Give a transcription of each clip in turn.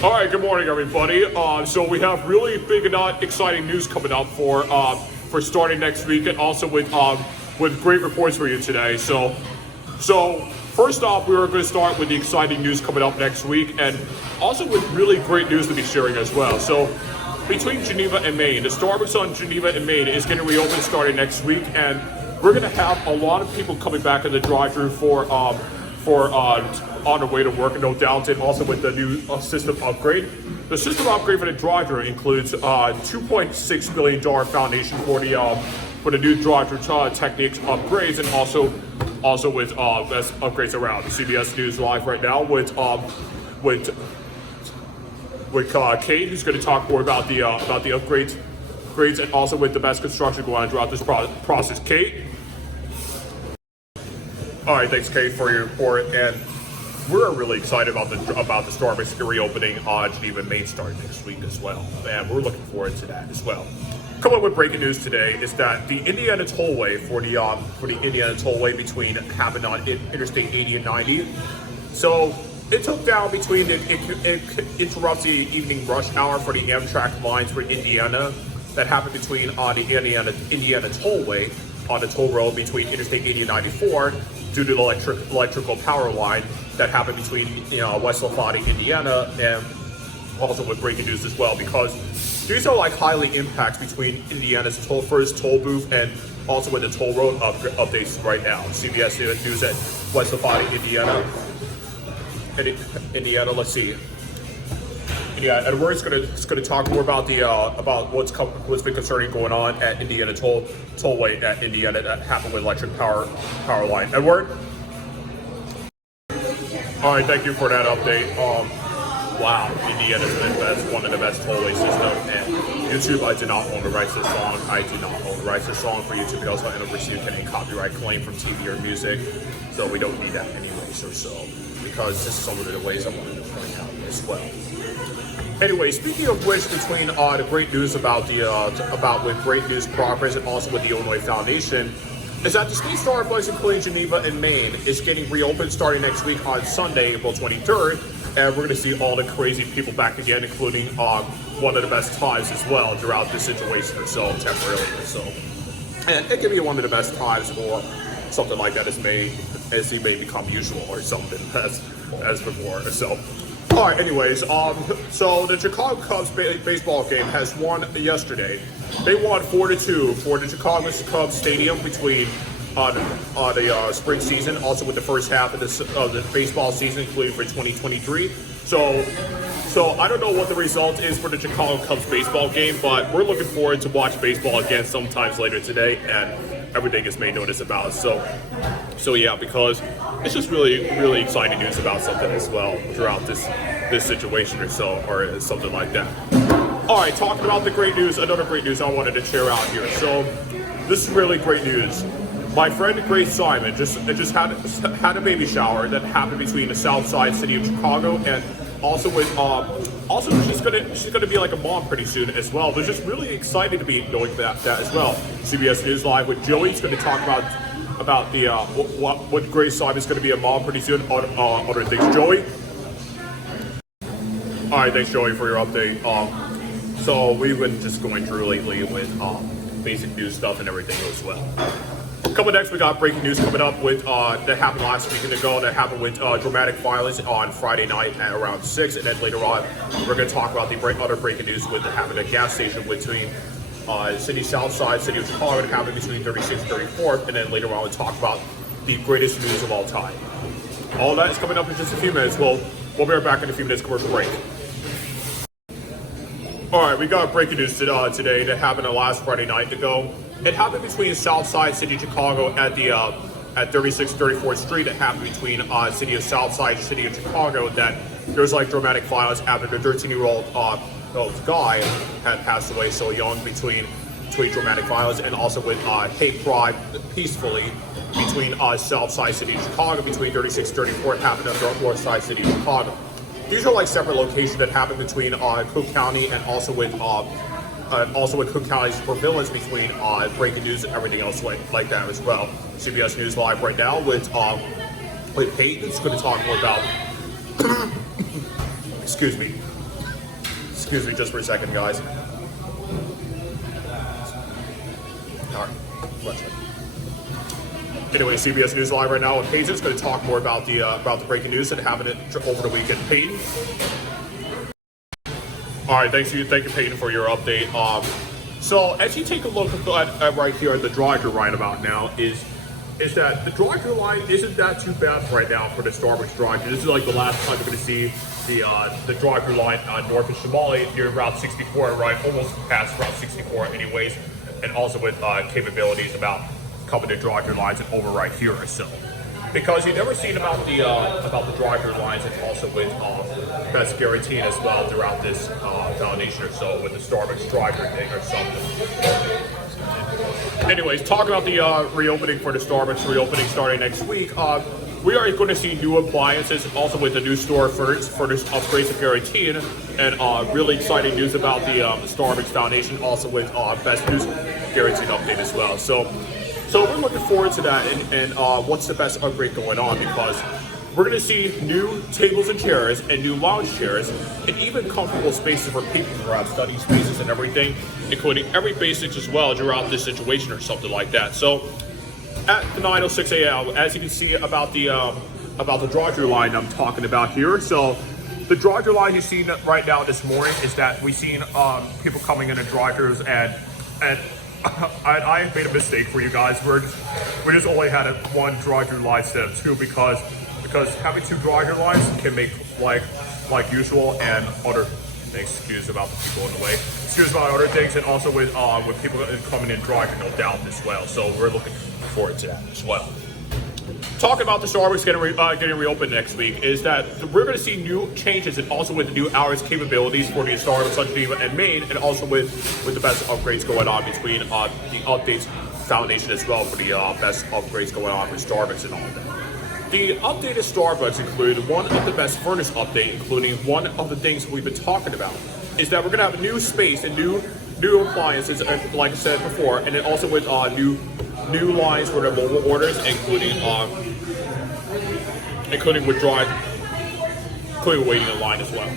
All right, good morning, everybody. So we have really big and exciting news coming up for starting next week, and also with great reports for you today. So first off, we are going to start with the exciting news coming up next week, and also with really great news to be sharing as well. So between Geneva and Maine, the Starbucks on Geneva and Maine is going to reopen starting next week, and we're going to have a lot of people coming back in the drive-thru for on their way to work, no doubt, and also with the new system upgrade. The system upgrade for the drive-thru includes $2.6 billion foundation for the new drive-thru techniques upgrades, and also with best upgrades around. The CBS News Live right now with Kate, who's going to talk more about the upgrades, and also with the best construction going on throughout this process. Kate. All right, thanks, Kate, for your report, and we're really excited about the Starbucks reopening Geneva and Maine starting next week as well, and we're looking forward to that as well. Coming up with breaking news today is that the Indiana Tollway for the Indiana Tollway happened on Interstate 80 and 90. So it took down between it interrupts the evening rush hour for the Amtrak lines for Indiana that happened between the Indiana Tollway on the toll road between Interstate 80 and 94 due to the electrical power line that happened between West Lafayette, Indiana, and also with breaking news as well, because these are like highly impacts between Indiana's first toll booth and also with the toll road updates right now. CBS News at West Lafayette, Indiana. Let's see. Yeah, and we're just going to talk more about about what's been concerning going on at Indiana Tollway at Indiana that happened with electric power line. Edward. All right, thank you for that update. Wow, Indiana's been one of the best tollway systems, and YouTube, I do not own the rights to this song. I do not own the rights to this song for YouTube because I don't receive any copyright claim from TV or music, so we don't need that anyways or so, because this is some of the ways I wanted to point out as well. Anyway, speaking of which, between the great news about with great news progress and also with the Illinois Foundation, is that the ski Starbucks including Geneva and Maine is getting reopened starting next week on Sunday, April 23rd, and we're going to see all the crazy people back again, including one of the best times as well throughout this situation or so, temporarily or so. And it can be one of the best times or something like that as it may become usual or something as before or so. All right, anyways, so the Chicago Cubs baseball game has won yesterday. They won 4-2 for the Chicago Cubs Stadium between the spring season, also with the first half of the baseball season, including for 2023. So I don't know what the result is for the Chicago Cubs baseball game, but we're looking forward to watch baseball again sometimes later today, and everything is made notice about. So yeah, because it's just really, really exciting news about something as well throughout this situation or so, or something like that. All right, talking about the great news, another great news I wanted to share out here. So this is really great news. My friend Grace Simon just had a baby shower that happened between the South Side city of Chicago, and also with she's gonna be like a mom pretty soon as well. They're just really excited to be knowing that as well. CBS News Live with Joey's going to talk about the what Grace Simon is going to be a mom pretty soon. Other things, Joey. All right, thanks Joey for your update. So we've been just going through lately with basic news stuff and everything as well. Coming next, we got breaking news coming up with that happened last weekend ago. That happened with dramatic violence on Friday night at around 6, and then later on, we're going to talk about the other breaking news with that happened at a gas station between city South Side, city of Chicago. It happened between 36th and 34th, and then later on, we'll talk about the greatest news of all time. All that is coming up in just a few minutes. We'll be right back in a few minutes. Commercial break. All right, we got breaking news today that happened last Friday night ago. It happened between Southside, City of Chicago at 36th, 34th Street. It happened between City of Southside, City of Chicago. That there's like dramatic violence after the 13-year-old guy had passed away so young between dramatic violence, and also with hate crime peacefully between Southside, City of Chicago, between 36th, 34th. Happened at North Side, City of Chicago. These are like separate locations that happen between Cook County and also with Cook County's surveillance between breaking news and everything else like that as well. CBS News Live right now with Peyton, who's going to talk more about excuse me, Excuse me just for a second, guys. All right, let's go. Anyway, CBS News Live right now with Peyton's going to talk more about the breaking news that happened over the weekend. Peyton. All right, thank you, Peyton, for your update. So as you take a look at right here at the drive-through right about now, is that the drive-through line isn't that too bad right now for the Starbucks drive-through. This is like the last time you're going to see the drive-through line north of Shamali near Route 64, right, almost past Route 64 anyways, and also with capabilities about coming to drive-through lines and over right here or so. Because you've never seen about the drive-through lines, and also with best guaranteed as well throughout this foundation or so with the Starbucks drive-through thing or something. Anyways, talking about the reopening for the Starbucks reopening starting next week, we are going to see new appliances, also with the new store furnace upgrades of guaranteed, and really exciting news about the Starbucks Foundation, also with best news guaranteed update as well. So we're looking forward to that, and what's the best upgrade going on, because we're going to see new tables and chairs and new lounge chairs and even comfortable spaces for people who have study spaces and everything, including every basics as well throughout this situation or something like that. So at the 9:06 a.m., as you can see about the drive-through line I'm talking about here. So the drive-through line you've seen right now this morning is that we've seen people coming in and drive-thrus, and I made a mistake for you guys. We just only had one drive-through line instead of two, because having two drive-through lines can make like usual and other. Excuse about the people in the way. Excuse about other things, and also with people coming in driving, no doubt as well. So we're looking forward to that as well. Talking about the Starbucks getting reopened next week, is that we're going to see new changes, and also with the new hours capabilities for the Starbucks on Geneva and Maine, and also with the best upgrades going on between the updates foundation as well for the best upgrades going on for Starbucks and all of that. The updated Starbucks include one of the best furnace update, including one of the things we've been talking about, is that we're going to have a new space and new appliances, like I said before, and then also with new lines for the mobile orders, including waiting in line as well.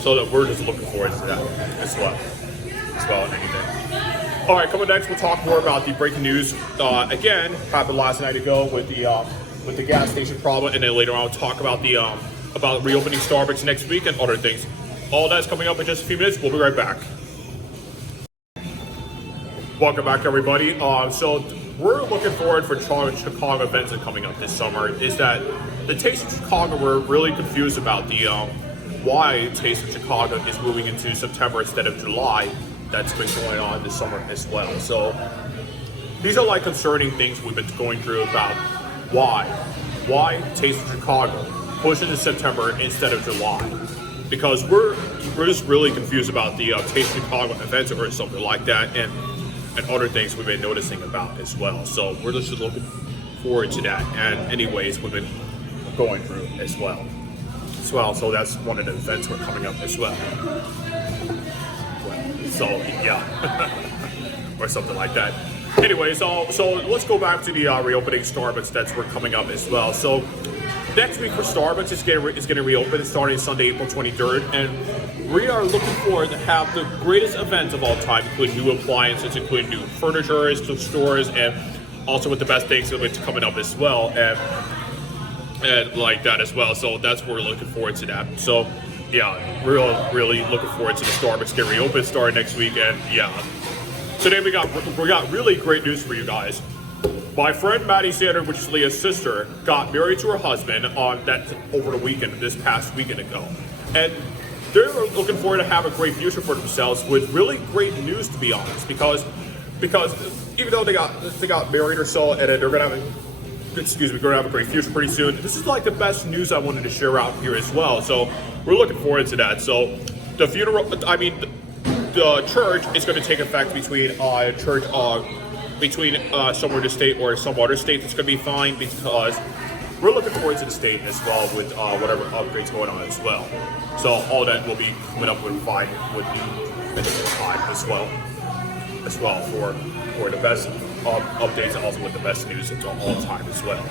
So that we're just looking forward to that as well and anything. All right, coming next, we'll talk more about the breaking news. Again, happened last night ago with the gas station problem, and then later on, we'll talk about about reopening Starbucks next week and other things. All that's coming up in just a few minutes. We'll be right back. Welcome back, everybody. So we're looking forward for Chicago events that are coming up this summer. Is that the Taste of Chicago? We're really confused about the why Taste of Chicago is moving into September instead of July. That's been going on this summer as well. So these are like concerning things we've been going through about why Taste of Chicago pushes to September instead of July, because we're just really confused about the Taste of Chicago events or something like that, and other things we've been noticing about as well. So we're just looking forward to that, and anyways we've been going through as well. So that's one of the events we're coming up as well. So yeah, or something like that. Anyway, so let's go back to the reopening Starbucks that's coming up as well. So next week for Starbucks is getting reopened starting Sunday, April 23rd, and we are looking forward to have the greatest event of all time, including new appliances, including new furniture stores, and also with the best things that's coming up as well, and like that as well. So that's what we're looking forward to that. So yeah, really looking forward to the Starbucks getting reopened starting next week, and yeah. Today we got really great news for you guys. My friend Matti Zander, which is Leah's sister, got married to her husband over the weekend, this past weekend ago. And they're looking forward to have a great future for themselves with really great news, to be honest, because even though they got married or so, and they're gonna have a great future pretty soon. This is like the best news I wanted to share out here as well. So we're looking forward to that. So the church is going to take effect between somewhere in the state or some other state. That's going to be fine, because we're looking forward to the state as well with whatever upgrades going on as well. So all that will be coming up with fine with the time as well for the best updates, and also with the best news at all time as well.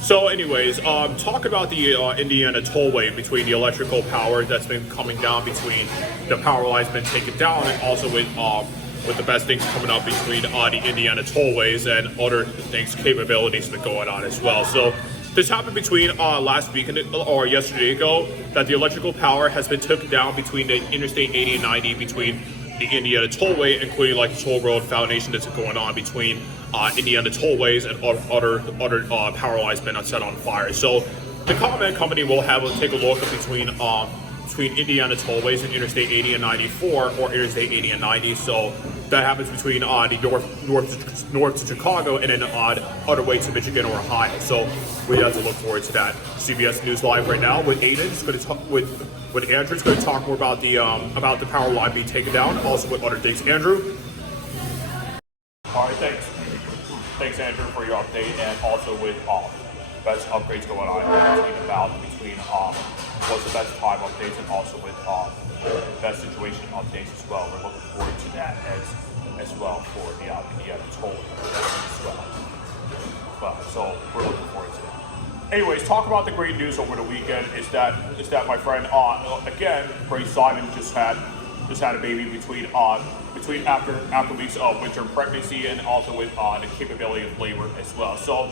So anyways, talk about the Indiana tollway between the electrical power that's been coming down between the power lines been taken down, and also with the best things coming up between the Indiana tollways and other things, capabilities that are going on as well. So this happened between last week or yesterday ago, that the electrical power has been taken down between the Interstate 80 and 90 between the Indiana tollway, including like the toll road foundation that's going on between Indiana tollways and other power lines been set on fire. So the comment company will take a look between Indiana tollways and Interstate 80 and 94, or Interstate 80 and 90. So that happens between the north to Chicago and then other way to Michigan or Ohio. So we have to look forward to that. CBS News Live right now with Aiden's going to talk with Andrew's going to talk more about the power line being taken down, also with other things. Andrew. All right, thanks Andrew for your update, and also with best upgrades going on between what's the best time updates, and also with best situation updates as well. We're looking forward to that as well for the Indiana toll as well. So we're looking forward to that. Anyways, talk about the great news over the weekend is that my friend again, Grace Simon just had a baby between after weeks of winter pregnancy, and also with the capability of labor as well. So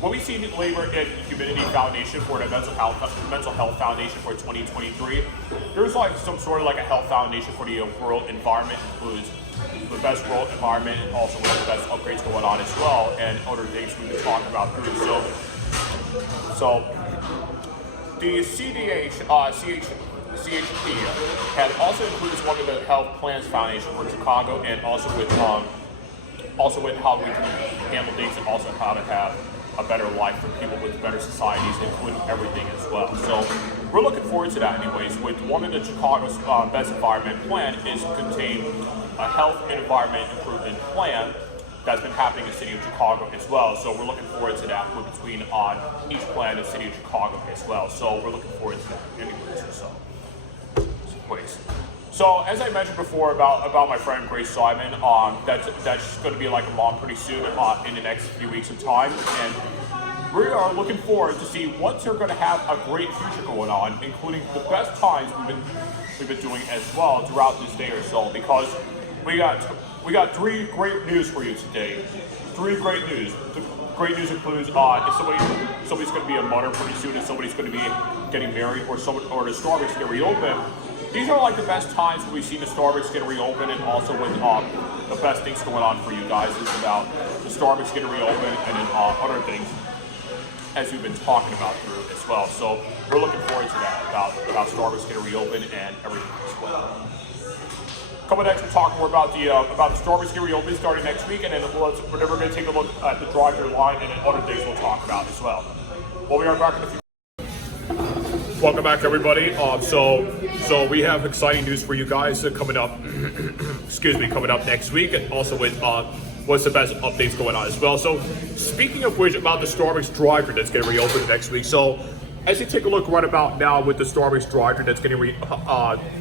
what we see in Labor and Humanity Foundation for the Mental Health Foundation for 2023, there's like some sort of like a health foundation for the world environment, includes the best world environment and also with the best upgrades going on as well, and other things we've been talking about through. So the CHP has also included one of the Health Plans Foundation for Chicago, and also with how we can handle things, and also how to have a better life for people with better societies, including everything as well. So we're looking forward to that anyways. With one of the Chicago's best environment plan is to contain a health and environment improvement plan that's been happening in the city of Chicago as well. So we're looking forward to that between each plan in the city of Chicago as well. So we're looking forward to that anyways. So as I mentioned before about my friend Grace Simon, that's going to be like a mom pretty soon in the next few weeks of time, and we are looking forward to see what they're going to have a great future going on, including the best times we've been doing as well throughout this day or so, because we got three great news for you today. Three great news. The great news includes if somebody's going to be a mother pretty soon, and somebody's going to be getting married, or the Starbucks get reopened. These are like the best times we've seen the Starbucks get reopened, and also with the best things going on for you guys is about the Starbucks getting reopened, and then other things as we've been talking about through as well. So we're looking forward to that about Starbucks getting reopened and everything as well. Coming next, we'll talk more about the Starbucks getting reopened starting next week, and then we're going to take a look at the drive-thru line and then other things we'll talk about as well. We'll be right back in a few. Welcome back, everybody. So we have exciting news for you guys coming up. Coming up next week, and also with what's the best updates going on as well. So speaking of which, about the Starbucks drive-thru that's going to reopen next week. So as you take a look right about now with the Starbucks drive-thru that's going to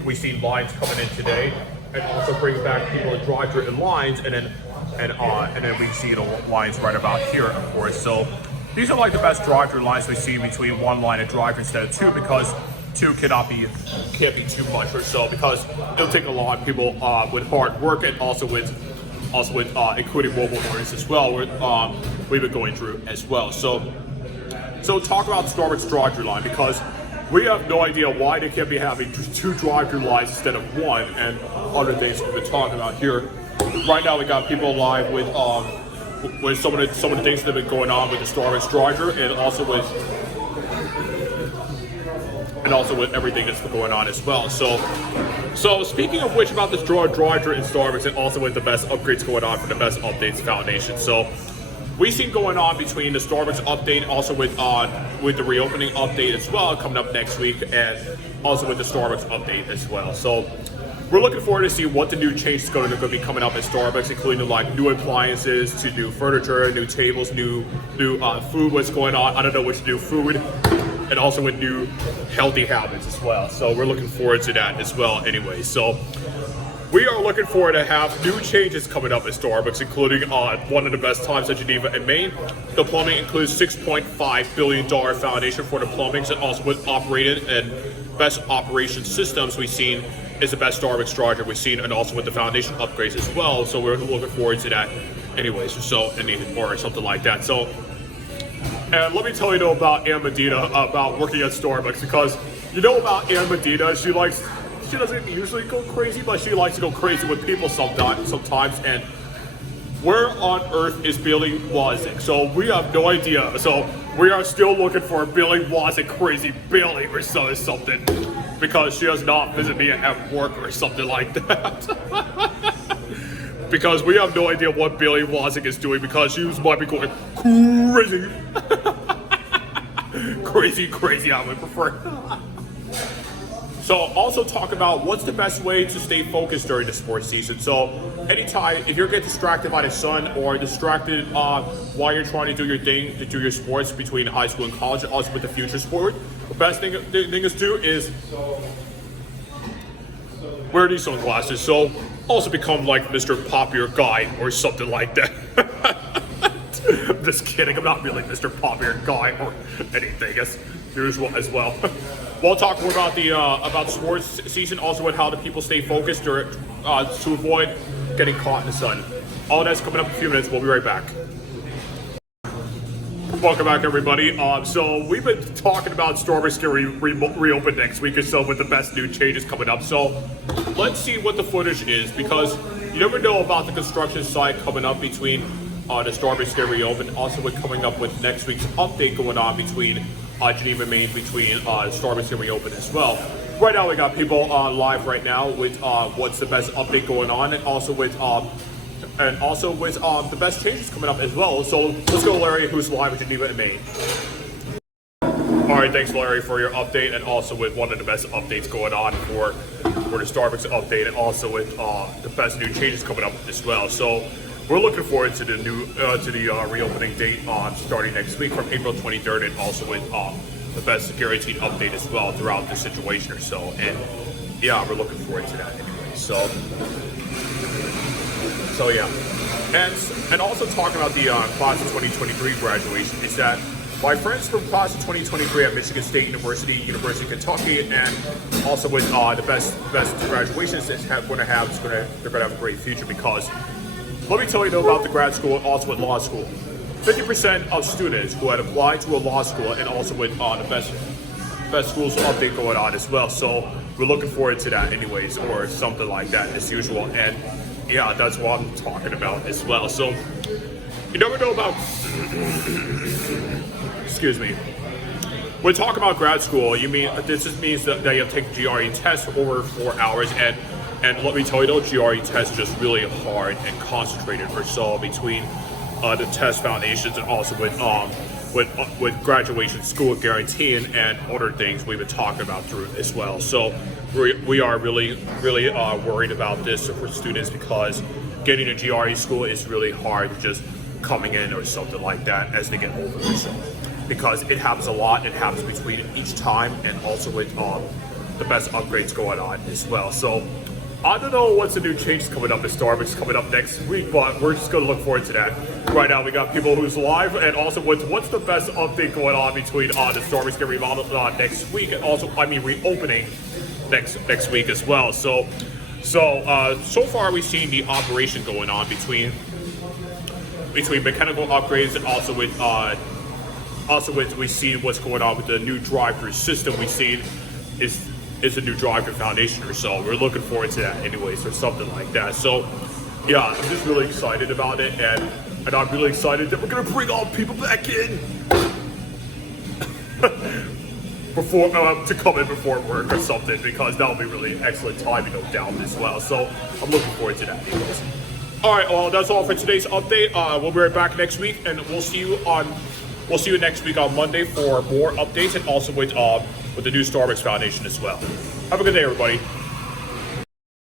we see lines coming in today, and also bring back people to drive-thru in lines, and then we see the lines right about here, of course. So these are like the best drive-thru lines we see between one line of drive-thru instead of two, because two can't be too much or so, because it'll take a lot of people with hard work, and also with including mobile orders as well. We've been going through as well. So talk about Starbucks drive-thru line, because we have no idea why they can't be having two drive-thru lines instead of one, and other things we've been talking about here. Right now we got people live with some of the things that have been going on with the Starbucks drive-thru, and also with everything that's been going on as well. So speaking of which, about this drive-thru in Starbucks, and also with the best upgrades going on for the Best Updates Foundation. So we've seen going on between the Starbucks update, also with the reopening update as well coming up next week, and also with the Starbucks update as well. So we're looking forward to see what the new change is going to be coming up at Starbucks, including like new appliances, to new furniture, new tables, new food. What's going on? I don't know which new food, and also with new healthy habits as well. So we're looking forward to that as well. Anyway, so we are looking forward to have new changes coming up at Starbucks, including one of the best times at Geneva and Maine. The plumbing includes $6.5 billion foundation for the plumbing, and also with operated and best operation systems we've seen is the best Starbucks drive we've seen, and also with the foundation upgrades as well. So we're looking forward to that anyways, so or something like that. So, and let me tell you though about Ann Medina, about working at Starbucks, because you know about Ann Medina, she doesn't usually go crazy, but she likes to go crazy with people sometimes. And where on earth is Billy Wozniak? So we have no idea. So we are still looking for Billy Wozniak, crazy Billy or something, because she does not visit me at work or something like that. Because we have no idea what Billy Wozniak is doing, because she might be going crazy. crazy, I would prefer. So also talk about what's the best way to stay focused during the sports season. So anytime, if you're getting distracted by the sun or distracted while you're trying to do your thing, to do your sports between high school and college, and also with the future sport, the best thing to do is wear these sunglasses. So also become like Mr. Popular Guy or something like that. I'm just kidding, I'm not really Mr. Popular Guy or anything as usual as well. We'll talk more about the about sports season, also with how the people stay focused or to avoid getting caught in the sun. All that's coming up in a few minutes. We'll be right back. Welcome back, everybody. So we've been talking about Starbucks going reopen next week or so with the best new changes coming up. So let's see what the footage is, because you never know about the construction site coming up between the Starbucks going reopen. Also, with coming up with next week's update going on between Geneva, Maine, between Starbucks going reopen as well. Right now, we got people live right now with what's the best update going on, and also with the best changes coming up as well. So let's go, Larry, who's live in Geneva and Maine. All right, thanks, Larry, for your update, and also with one of the best updates going on for the Starbucks update, and also with the best new changes coming up as well. So we're looking forward to the new reopening date starting next week from April 23rd, and also with the best guaranteed update as well throughout the situation or so. And yeah, we're looking forward to that anyway. So yeah, and also talking about the class of 2023 graduation is that my friends from class of 2023 at Michigan State University, University of Kentucky, and also with the best graduations they're going to have a great future, because let me tell you though about the grad school and also with law school. 50% of students who had applied to a law school, and also with the best schools update going on as well. So we're looking forward to that anyways, or something like that as usual. And yeah, that's what I'm talking about as well. So you never know about excuse me. When talking about grad school, this just means that you have to take GRE tests for over 4 hours, and let me tell you, those GRE tests just really hard and concentrated or so between the test foundations, and also with graduation school guaranteeing and other things we've been talking about through as well. So we are really worried about this for students, because getting a GRE school is really hard, just coming in or something like that as they get older or so, because it happens a lot. It happens between each time, and also with the best upgrades going on as well. So I don't know what's the new changes coming up at Starbucks coming up next week, but we're just going to look forward to that. Right now, we got people who's live, and also what's the best update going on between the Starbucks getting remodeled next week, and also reopening next week as well. So far we've seen the operation going on between mechanical upgrades, and also with we see what's going on with the new drive-through system. We see is a new drive-through foundation or so. We're looking forward to that anyways, or something like that. So yeah, I'm just really excited about it, and I'm really excited that we're gonna bring all people back in before to come in before work or something, because that'll be really excellent timing, no doubt, as well. So I'm looking forward to that anyways. All right, well, that's all for today's update. We'll be right back next week, and we'll see you next week on Monday for more updates, and also with the new Starbucks Foundation as well. Have a good day, everybody.